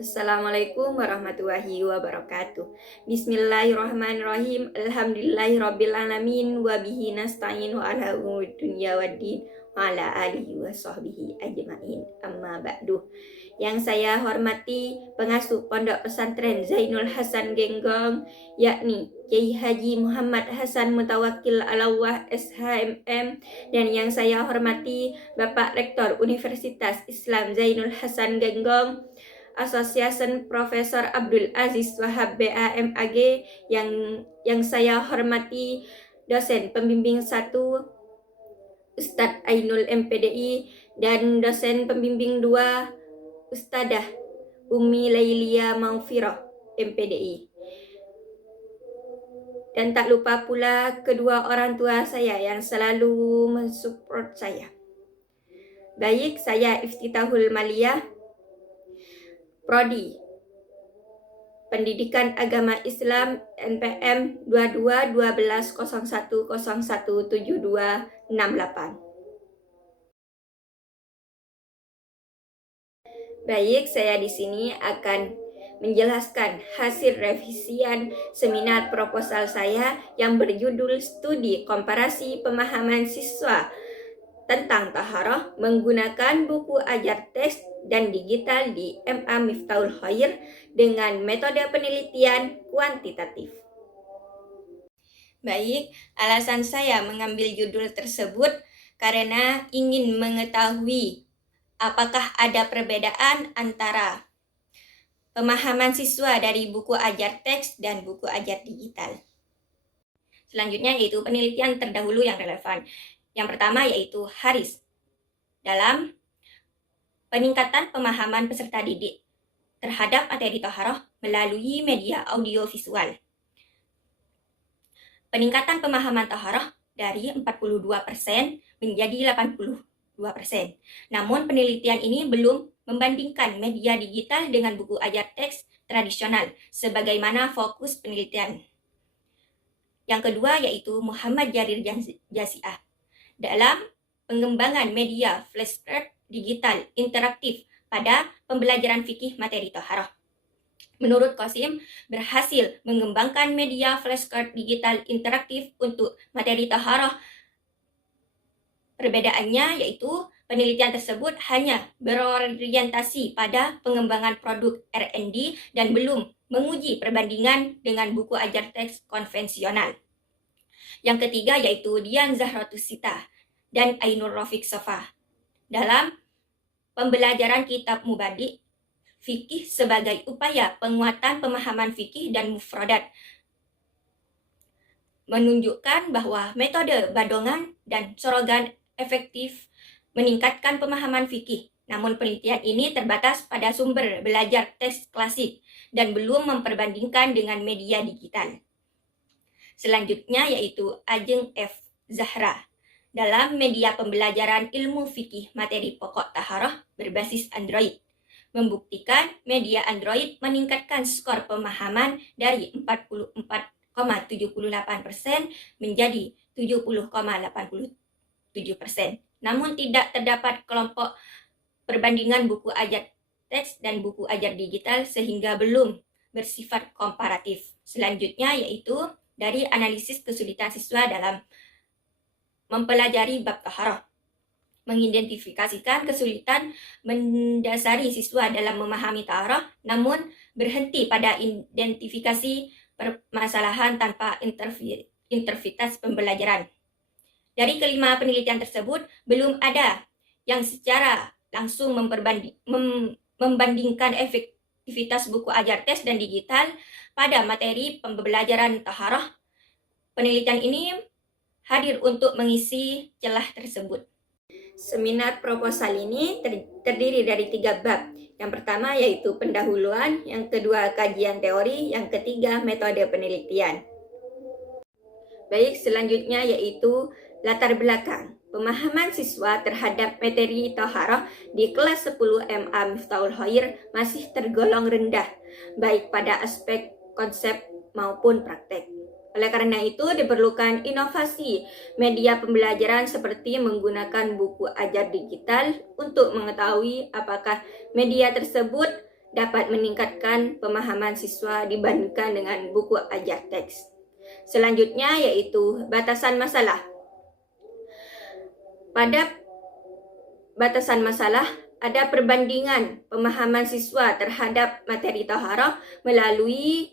Assalamualaikum warahmatullahi wabarakatuh. Bismillahirrahmanirrahim. Alhamdulillahirrabbilalamin. Wabihi nasta'inu ala umuri dunya waddin. Wa ala alihi wa sahbihi ajma'in. Amma ba'du. Yang saya hormati pengasuh Pondok Pesantren Zainul Hasan Genggong, yakni Kiai Haji Muhammad Hasan Mutawakkil Alawah SHMM, dan yang saya hormati Bapak Rektor Universitas Islam Zainul Hasan Genggong, Association Profesor Abdul Aziz Wahab BAMAG, yang saya hormati dosen pembimbing 1 Ustadz Ainul MPDI, dan dosen pembimbing 2 Ustadzah Umi Lailia Maufiroh MPDI. Dan tak lupa pula kedua orang tua saya yang selalu mensupport saya. Baik, saya Iftitahul Maliyah, Prodi Pendidikan Agama Islam NPM 221201017268. Baik, saya di sini akan menjelaskan hasil revisian seminar proposal saya yang berjudul Studi Komparasi Pemahaman Siswa tentang Taharah menggunakan buku ajar teks dan digital di MA Miftahul Khair dengan metode penelitian kuantitatif. Baik, alasan saya mengambil judul tersebut karena ingin mengetahui apakah ada perbedaan antara pemahaman siswa dari buku ajar teks dan buku ajar digital. Selanjutnya yaitu penelitian terdahulu yang relevan. Yang pertama yaitu Haris dalam peningkatan pemahaman peserta didik terhadap materi Taharah melalui media audiovisual. Peningkatan pemahaman Taharah dari 42% menjadi 82%. Namun penelitian ini belum membandingkan media digital dengan buku ajar teks tradisional sebagaimana fokus penelitian. Yang kedua yaitu Muhammad Jarir Jasiah dalam pengembangan media flashcard digital interaktif pada pembelajaran fikih materi Taharah. Menurut Qasim, berhasil mengembangkan media flashcard digital interaktif untuk materi Taharah. Perbedaannya yaitu penelitian tersebut hanya berorientasi pada pengembangan produk R&D dan belum menguji perbandingan dengan buku ajar teks konvensional. Yang ketiga yaitu Dian Zahratusita dan Ainur Rafiq Sofa dalam pembelajaran kitab Mubadi fikih sebagai upaya penguatan pemahaman fikih dan mufradat, menunjukkan bahwa metode badongan dan sorogan efektif meningkatkan pemahaman fikih. Namun penelitian ini terbatas pada sumber belajar teks klasik dan belum memperbandingkan dengan media digital. Selanjutnya yaitu Ajeng F. Zahra dalam media pembelajaran ilmu fikih materi pokok Taharah berbasis Android, membuktikan media Android meningkatkan skor pemahaman dari 44,78% menjadi 70,87%. Namun tidak terdapat kelompok perbandingan buku ajar teks dan buku ajar digital sehingga belum bersifat komparatif. Selanjutnya yaitu dari analisis kesulitan siswa dalam mempelajari bab Taharah, mengidentifikasikan kesulitan mendasari siswa dalam memahami Taharah, namun berhenti pada identifikasi permasalahan tanpa intervitas pembelajaran. Dari kelima penelitian tersebut, belum ada yang secara langsung membandingkan efektivitas buku ajar teks dan digital pada materi pembelajaran Taharah. Penelitian ini hadir untuk mengisi celah tersebut. Seminar proposal ini terdiri dari 3 bab. Yang pertama yaitu pendahuluan, yang kedua kajian teori, yang ketiga metode penelitian. Baik, selanjutnya yaitu latar belakang pemahaman siswa terhadap materi Taharah di kelas 10 MA Miftahul Khair masih tergolong rendah, baik pada aspek konsep maupun praktek. Oleh karena itu diperlukan inovasi media pembelajaran seperti menggunakan buku ajar digital untuk mengetahui apakah media tersebut dapat meningkatkan pemahaman siswa dibandingkan dengan buku ajar teks. Selanjutnya yaitu batasan masalah. Pada batasan masalah, ada perbandingan pemahaman siswa terhadap materi taharah melalui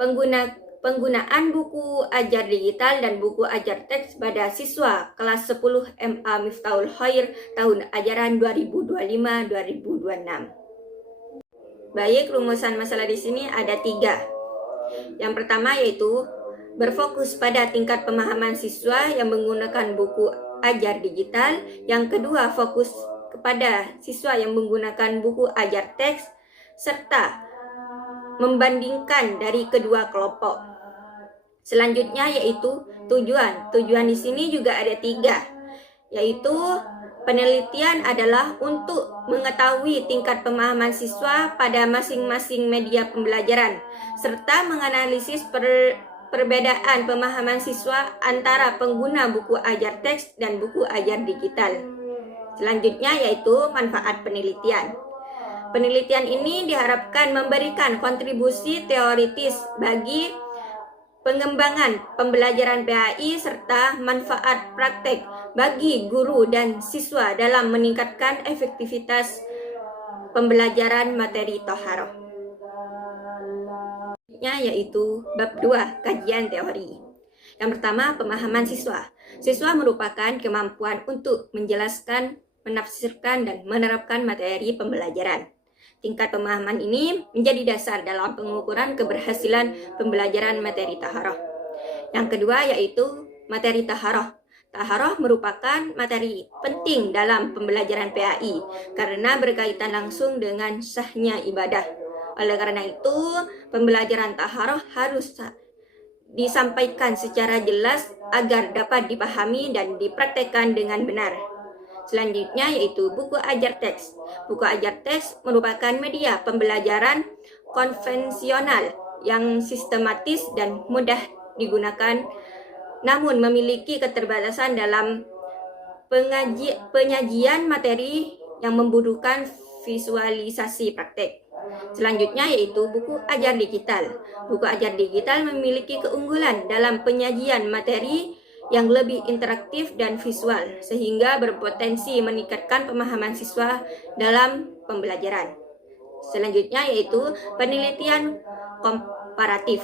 penggunaan buku ajar digital dan buku ajar teks pada siswa kelas 10 MA Miftahul Khair tahun ajaran 2025-2026. Baik, rumusan masalah di sini ada 3. Yang pertama yaitu berfokus pada tingkat pemahaman siswa yang menggunakan buku ajar digital. Yang kedua, fokus kepada siswa yang menggunakan buku ajar teks, serta membandingkan dari kedua kelompok. Selanjutnya yaitu tujuan. Tujuan di sini juga ada 3, yaitu penelitian adalah untuk mengetahui tingkat pemahaman siswa pada masing-masing media pembelajaran, serta menganalisis perbedaan pemahaman siswa antara pengguna buku ajar teks dan buku ajar digital. Selanjutnya yaitu manfaat penelitian. Penelitian ini diharapkan memberikan kontribusi teoritis bagi pengembangan pembelajaran PAI serta manfaat praktek bagi guru dan siswa dalam meningkatkan efektivitas pembelajaran materi taharah. Yaitu bab 2, kajian teori. Yang pertama, pemahaman siswa. Siswa merupakan kemampuan untuk menjelaskan, menafsirkan, dan menerapkan materi pembelajaran. Tingkat pemahaman ini menjadi dasar dalam pengukuran keberhasilan pembelajaran materi taharah. Yang kedua yaitu materi taharah. Taharah merupakan materi penting dalam pembelajaran PAI karena berkaitan langsung dengan sahnya ibadah. Oleh karena itu, pembelajaran taharah harus disampaikan secara jelas agar dapat dipahami dan dipraktekkan dengan benar. Selanjutnya yaitu buku ajar teks. Buku ajar teks merupakan media pembelajaran konvensional yang sistematis dan mudah digunakan, namun memiliki keterbatasan dalam penyajian materi yang membutuhkan visualisasi praktek. Selanjutnya yaitu buku ajar digital. Buku ajar digital memiliki keunggulan dalam penyajian materi yang lebih interaktif dan visual, sehingga berpotensi meningkatkan pemahaman siswa dalam pembelajaran. Selanjutnya yaitu penelitian komparatif.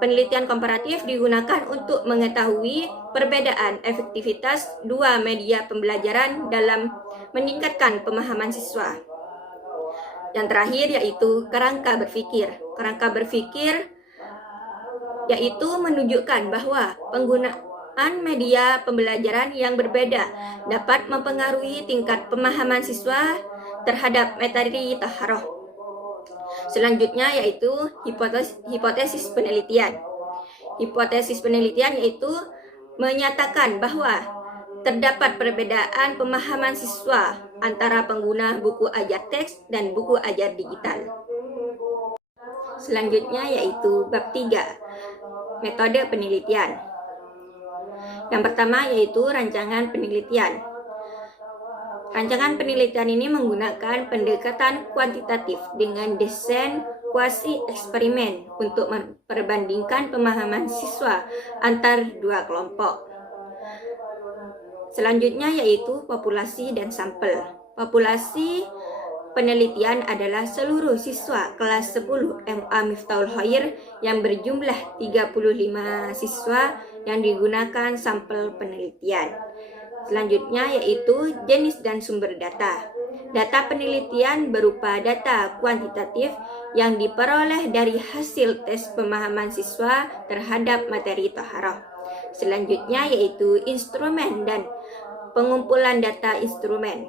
Penelitian komparatif digunakan untuk mengetahui perbedaan efektivitas dua media pembelajaran dalam meningkatkan pemahaman siswa. Yang terakhir yaitu kerangka berpikir. Kerangka berpikir yaitu menunjukkan bahwa penggunaan media pembelajaran yang berbeda dapat mempengaruhi tingkat pemahaman siswa terhadap materi taharah. Selanjutnya yaitu hipotesis penelitian. Hipotesis penelitian yaitu menyatakan bahwa terdapat perbedaan pemahaman siswa antara pengguna buku ajar teks dan buku ajar digital. Selanjutnya yaitu bab 3, metode penelitian. Yang pertama yaitu rancangan penelitian. Rancangan penelitian ini menggunakan pendekatan kuantitatif dengan desain kuasi eksperimen untuk memperbandingkan pemahaman siswa antar dua kelompok. Selanjutnya yaitu populasi dan sampel. Populasi penelitian adalah seluruh siswa kelas 10 MA Miftahul Khair yang berjumlah 35 siswa yang digunakan sampel penelitian. Selanjutnya yaitu jenis dan sumber data. Data penelitian berupa data kuantitatif yang diperoleh dari hasil tes pemahaman siswa terhadap materi taharah. Selanjutnya yaitu instrumen dan pengumpulan data instrumen.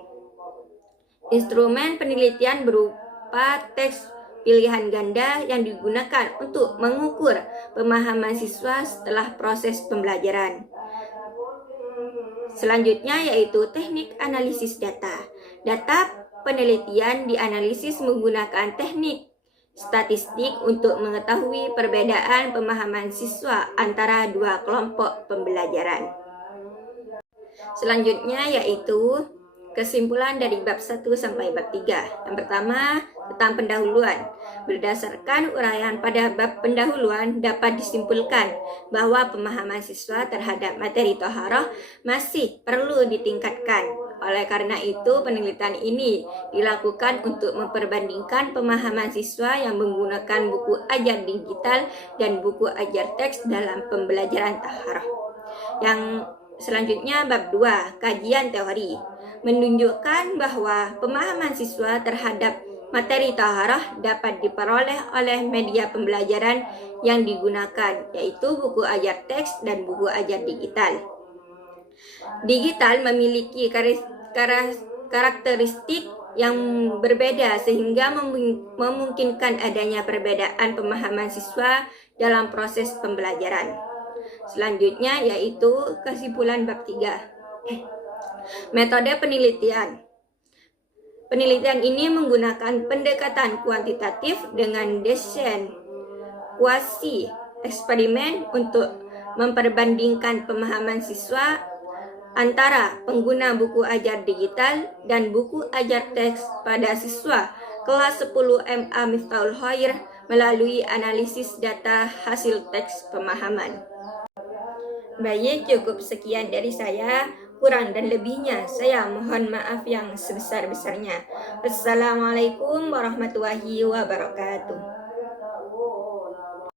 Instrumen penelitian berupa teks pilihan ganda yang digunakan untuk mengukur pemahaman siswa setelah proses pembelajaran. Selanjutnya yaitu teknik analisis data. Data penelitian dianalisis menggunakan teknik statistik untuk mengetahui perbedaan pemahaman siswa antara dua kelompok pembelajaran. Selanjutnya yaitu kesimpulan dari bab 1 sampai bab 3. Yang pertama, tentang pendahuluan. Berdasarkan uraian pada bab pendahuluan, dapat disimpulkan bahwa pemahaman siswa terhadap materi toharoh masih perlu ditingkatkan. Oleh karena itu, penelitian ini dilakukan untuk memperbandingkan pemahaman siswa yang menggunakan buku ajar digital dan buku ajar teks dalam pembelajaran toharoh. Yang selanjutnya bab 2, kajian teori, menunjukkan bahwa pemahaman siswa terhadap materi toharoh dapat diperoleh oleh media pembelajaran yang digunakan, yaitu buku ajar teks dan buku ajar digital. Digital memiliki karakteristik yang berbeda sehingga memungkinkan adanya perbedaan pemahaman siswa dalam proses pembelajaran. Selanjutnya yaitu kesimpulan bab 3. Metode penelitian. Penelitian ini menggunakan pendekatan kuantitatif dengan desain kuasi eksperimen untuk memperbandingkan pemahaman siswa antara pengguna buku ajar digital dan buku ajar teks pada siswa kelas 10 MA Miftahul Khair melalui analisis data hasil teks pemahaman. Baik, cukup sekian dari saya. Kurang dan lebihnya saya mohon maaf yang sebesar-besarnya. Wassalamualaikum warahmatullahi wabarakatuh.